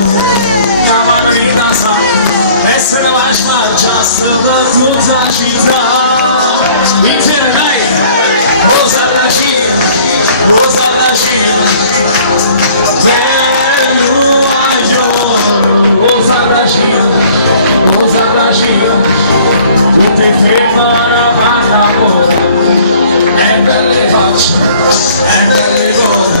Camarina sa, essere mais mangiasse da tutta città. Insieme dai, rosa la Cina, rosa la Cina. Bello aglio, rosa la Cina, rosa la Cina. Tutte fermano a lavoro, e belle facce, e belle cose.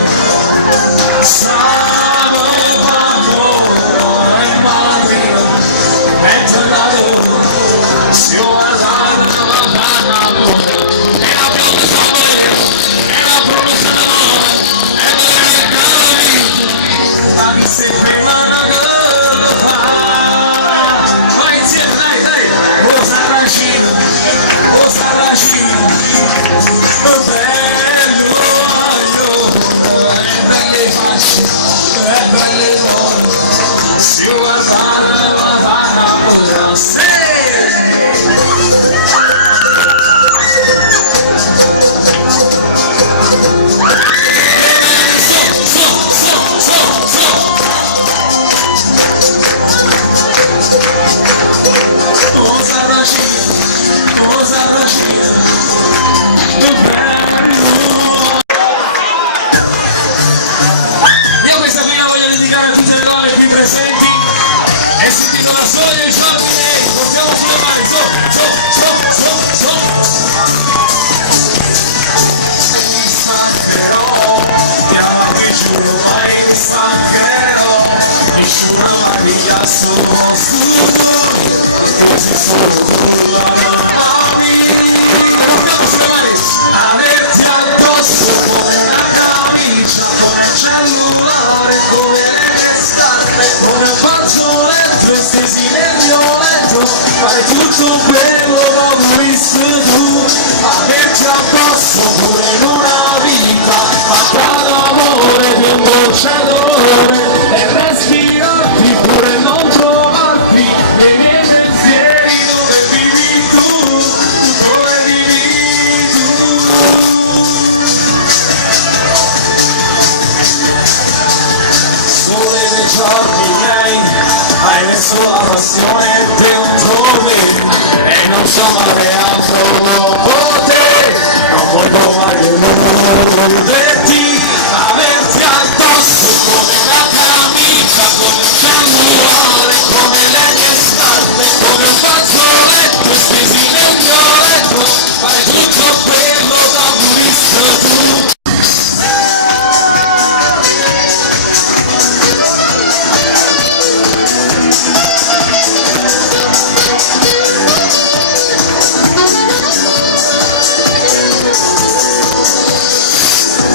Fare tutto quello che vorresti tu, averti addosso pure in una vita, fatta d'amore di un bocciatore, e respirarti pure non trovarti nei miei pensieri dove vivi tu, dove vivi tu. Sole dei giorni miei, hai messo la passione dentro me e non so fare altro dopo te, non puoi trovare nulla di ti, averti addosso come la camicia, come il cannulare, come le mie scarpe, come un fazzoletto stesi nel mio letto, fare tutto quello da purista tu.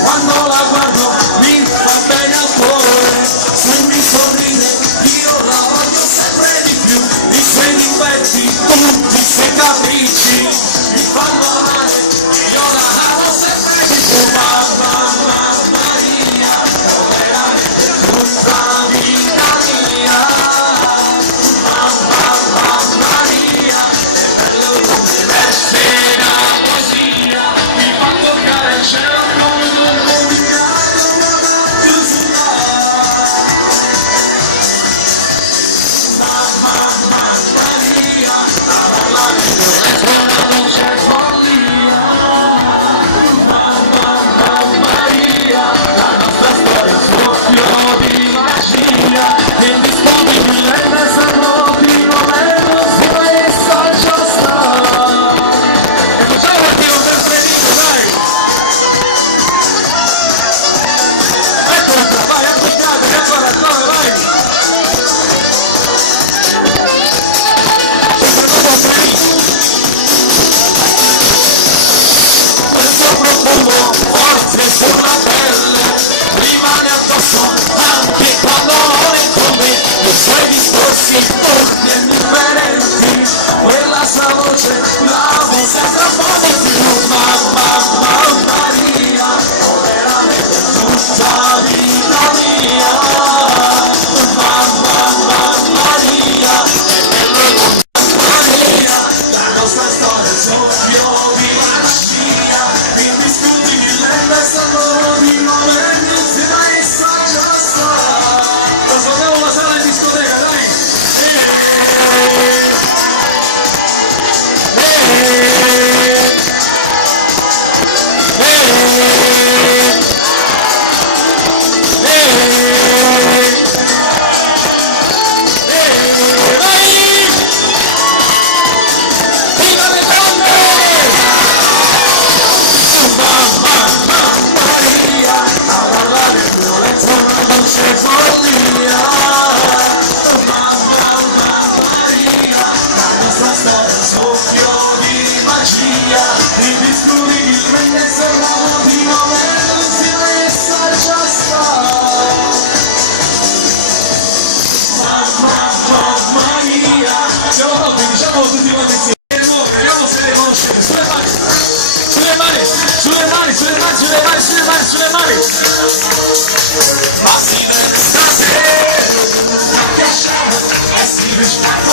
Quando Facciamolo tutti quanti insieme. Vediamo se le conoscete. Sulle mani. Sulle mani. Sulle mani. Sulle mani. Sulle mani. Sulle mani. Sulle mani. Ma si vede stasera. E si vede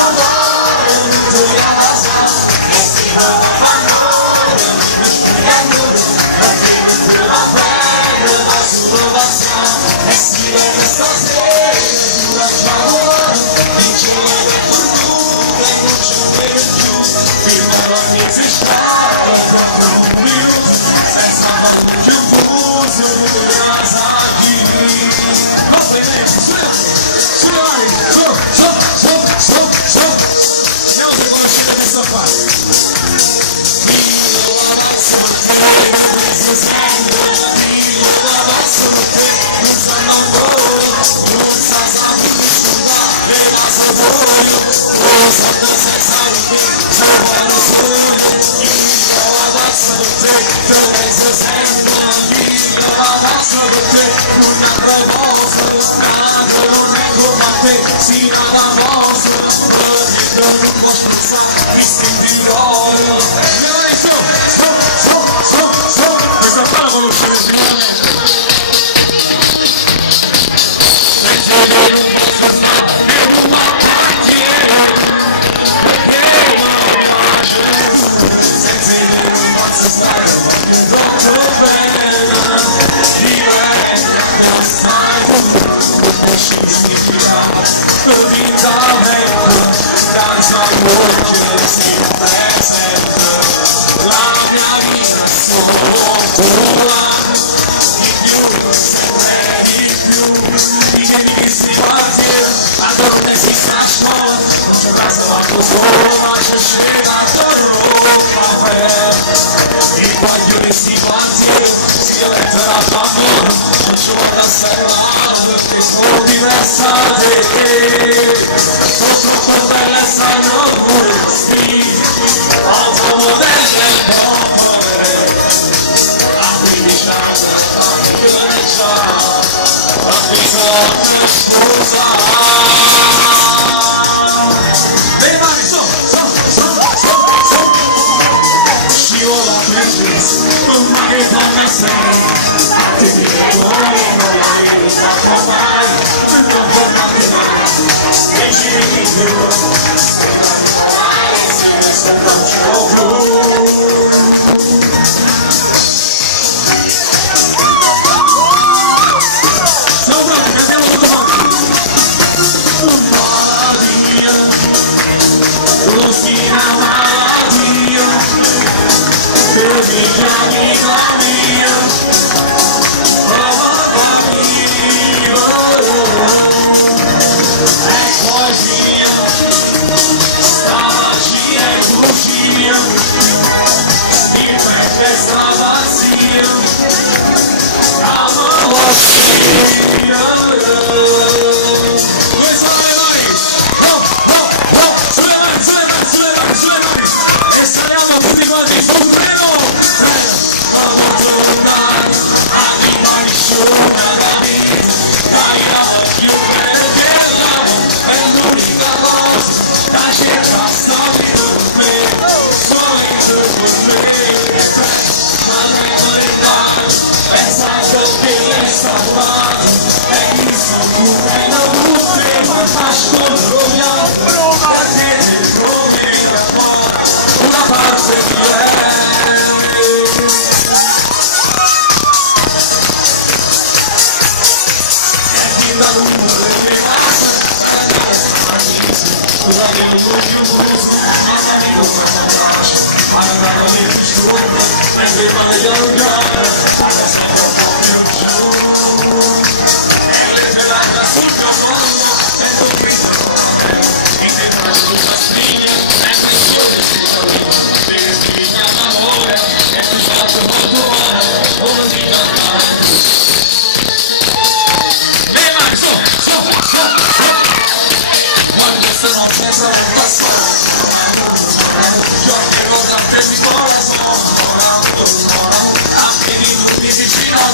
Vicino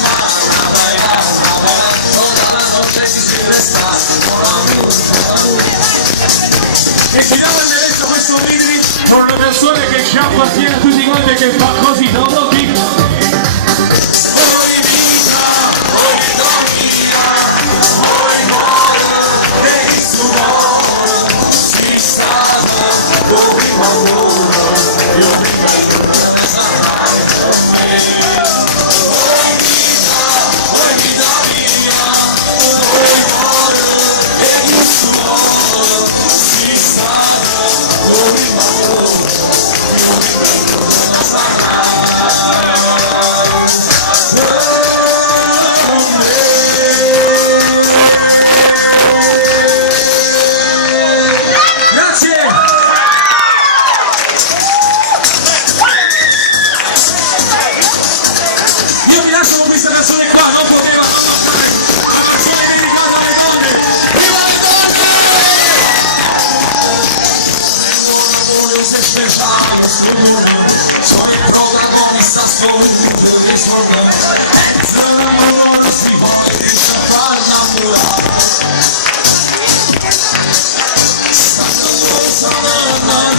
ci appartiene a tutti quanti che fa così, non lo dico. Sono il protagonista, sto in risolvo e se non si vuole far innamorare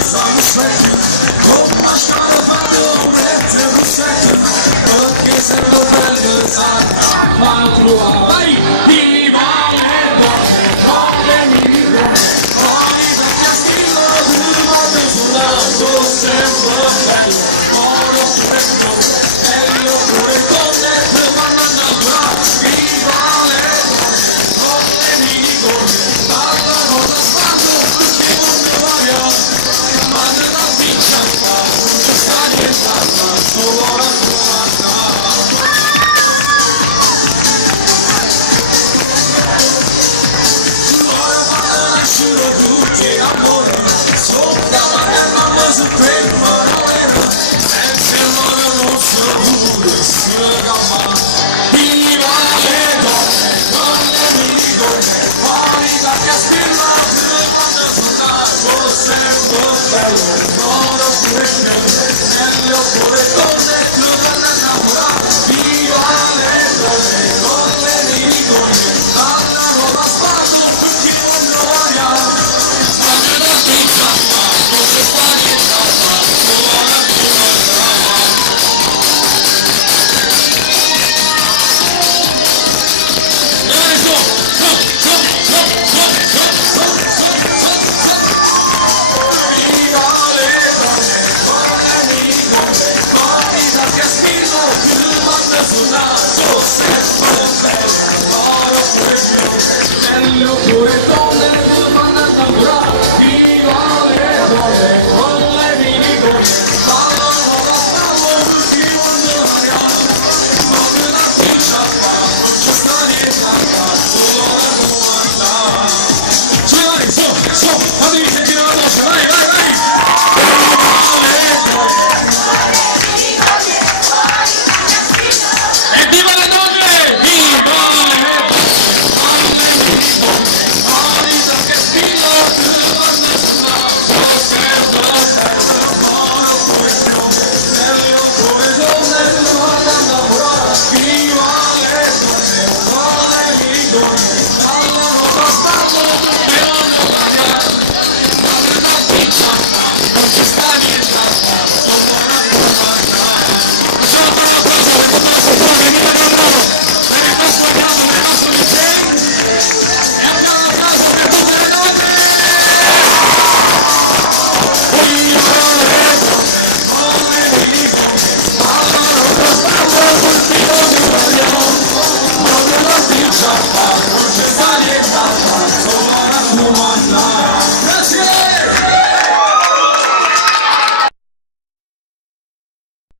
stanno specchi con mascaro vado mette russetto perché se lo prendo ma lo trovo